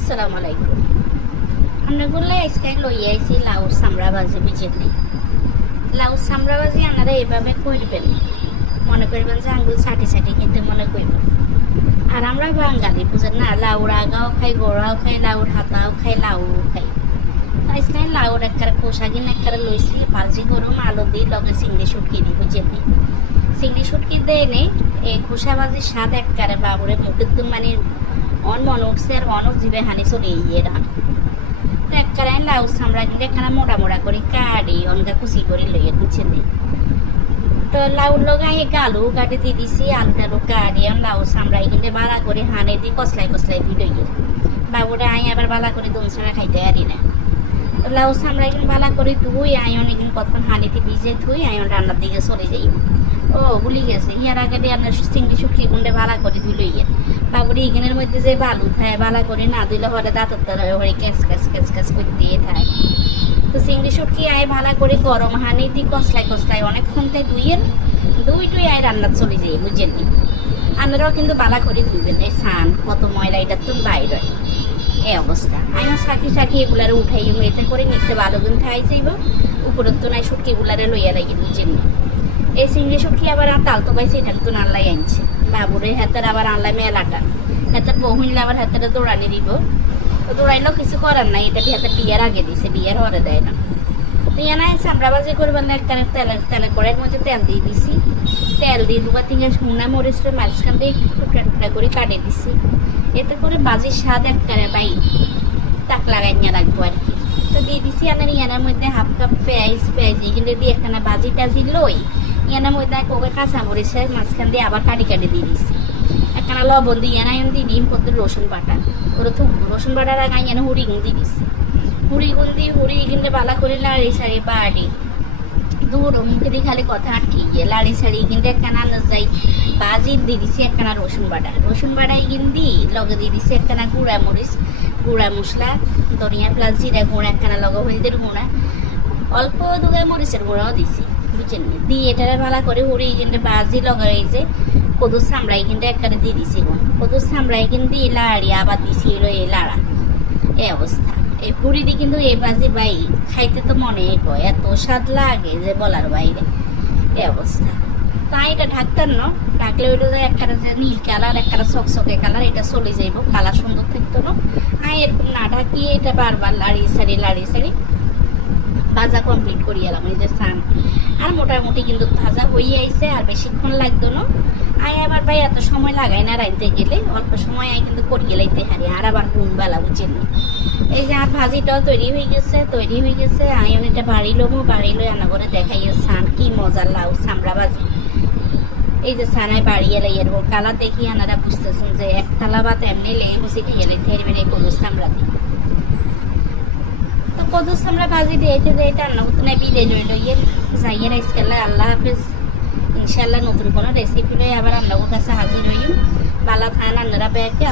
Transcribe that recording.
আসসালামু আলাইকুম। আমরা বললে আজকে লই আইছি লাউর সামরা ভাজি বুঝেনি। লাউর সামরা ভাজি আপনারা এভাবে করবেন, মনে করবেন যে আঙ্গুল ছাটি ছাটি খেতে মনে করবেন। আর আমরা বাঙালি বুঝেন না, লাউর আগাও খাই, গোড়াও খাই, লাউর হাতাও খাই, লাউ খাই। আজকে লাউর একবারে খোসা কিনে একবারে লইছি, ভাজি করুম আলু দিয়ে লগে চিংড়ি শুটকি দিই বুঝেনি। চিংড়ি শুটকি দেয় নেই এই খোসা ভাজির স্বাদ একবারে বাবুরে মুখের দুম মানে অন মন উঠছে আর অন জিবে হানি চলে এরা একবারে লাউ সামরা কিন্তু একখানা মোড়া মোড়া করে কাটি অনগা কুচি করে লইয়ে বুঝছেন। তো লাউর লগে আলু কাটি দিয়ে দিছি, আলু টালু কাটি লাউ সামরাই কিন্তু বালা করে হানে দিয়ে কসলাই কসলাই দিয়ে লইয়ে বাবুরা আবার বালা করে দম ছাড়া খাইতে পারি না। তো লাউ সামরাই কিন্তু বালা করে ধুই অনেক কতক্ষণ হানিতে ভিজে ধুই রান্নার দিকে চলে যাই। ও ভুলি গেছে ইয়ার আগে দিয়ে আপনার চিংড়ি শুটকি গুন্ডে বালা করে ধুই লইয়ে বাবুরি এখানের মধ্যে যে বালু থাকে বালা করে না দিলে হরে দাঁতর তলায় হরে ক্যাচ ক্যাচ ক্যাচ ক্যাচ করে দিয়ে থাকে। তো চিংড়ি শুটকি ভালা করে গরম হানি দিয়ে কসলাই কসলাই অনেকক্ষণ তাই দুই রান্নার চলে যাই বুঝছেন। আপনারাও কিন্তু বালা করে ধুইবেন, এই সান কত ময়লা এটা তো বাইর হয় এই অবস্থা। আমি শাকি এগুলারে উঠাই এতে করে নিচে ভালো দিন খাই যাইব, উপরের তো নাই শুটকি গুলারে লইয়া লাগি বুঝছেন। এই চিংড়ি শুটকি আবার তালতো পাইছে এটা তো আনলাই আনছে বাবুরে হাতের আবার আনলাই মেলাটা হাতের বহুনলে আবার হাতের দৌড়ানি দিব। তো দৌড়াইলেও কিছু করার নাই, এটা হাতের বিয়ার আগে দিছে, বিয়ার হরে দেয় না। দিয়ে নাই চামড়া বাজি করবার না একটা তেলের কড়াইয়ের মধ্যে তেল দিয়ে দিছি, তেল দিয়ে দুবার তিন শুকনা মরিচটা মাঝখান দিয়ে টুকরা টুকরা করে কাটে দিছি। এতে করে বাজির স্বাদ একবারে পাই তাক লাগাই নিয়ে রাখবো আর কি। তো দিয়ে দিছি ইয়ানার মধ্যে হাফ কাপ পেঁয়াজ এগুলো দিয়ে একটা বাজি টাজি লই ইয়ানার মধ্যে কোকে কাঁচা মরিচের মাঝখান দিয়ে আবার কাটি কাটি দিয়ে দিছি। একখানা লবণ দিয়ে ইয়ানায়ন দিয়ে দিন কত রসুন বাটা ওরা থুকবো, রসুন বাটার আগে ইয়ানা হুড়ি গুণ দিয়ে দিছি। হুড়ি কিন্তু বালা করে লাড়ি সারি বাড়ি দূর মুখে দিয়ে খালি কথা আটকে গিয়ে লাড়ি সারি কিন্তু একখানা যাই বাজি দিয়ে দিছি একখানা রসুন বাটাই কিন্তু লগে দিয়ে দিছি একখানা গুঁড়া মশলা ধনিয়া প্লাস জিরা গুঁড়া একখানা লগে হলদের গুঁড়া অল্প দুগায় মরিচের গুঁড়াও দিছি বুঝছেন। দিয়ে এটা ভালো করে হুড়ি কিন্তু বাজি লগাই যে কদুর সামড়াই কিন্তু একখানে দিয়ে দিছি কদুর সামড়াই কিন্তু লাড়ি আবার দিছি এই লাড়া এই অবস্থা। এই হুড়ি দিয়ে কিন্তু এই বাজি বাই খাইতে তো মনে কয় এত স্বাদ লাগে যে বলার বাইরে এই অবস্থা। তাই এটা ঢাকতেন না, ঢাকলে ওইটা একখানা যে নীল কালার একখানা চকচকে কালার এটা চলে যাইব, কালার সুন্দর থাকতো না। এরকম না ঢাকিয়ে এটা বারবার লাড়ি সারি ভাজা কমপ্লিট করি এলাম এই যে সান। আর মোটামুটি কিন্তু ভাজা হয়ে আইছে, আর বেশিক্ষণ লাগতো না। আবার ভাই এত সময় লাগাই না রাইতে গেলে, অল্প সময় কিন্তু করিয়ে লাইতে হারি আর আবার গুণ বেলা বুঝেন। এই যে আর ভাজিটাও তৈরি হয়ে গেছে আয়ন এটা বাড়ি লই আনা করে দেখাই সান কি মজার লাউ সামড়া ভাজি। এই যে সানায় বাড়িয়ে লাই এর কালার দেখি আনারা বুঝতেছেন যে একতলা ভাত এমনি লেগে বসে খেয়ে লাইতে হারবেন এই কদুর সামড়া দিয়ে। তো কদুর সামড়া ভাজি দিয়ে রান্না করতে নাই বিদায় লইয়ে যাইয়ে রাইসকাল্লা। আল্লাহ হাফেজ। ইনশাল্লাহ নতুন কোনো রেসিপি লই আবার আপনাদের কাছে হাজির হইম। বালা খান আপনারা ব্যাগে।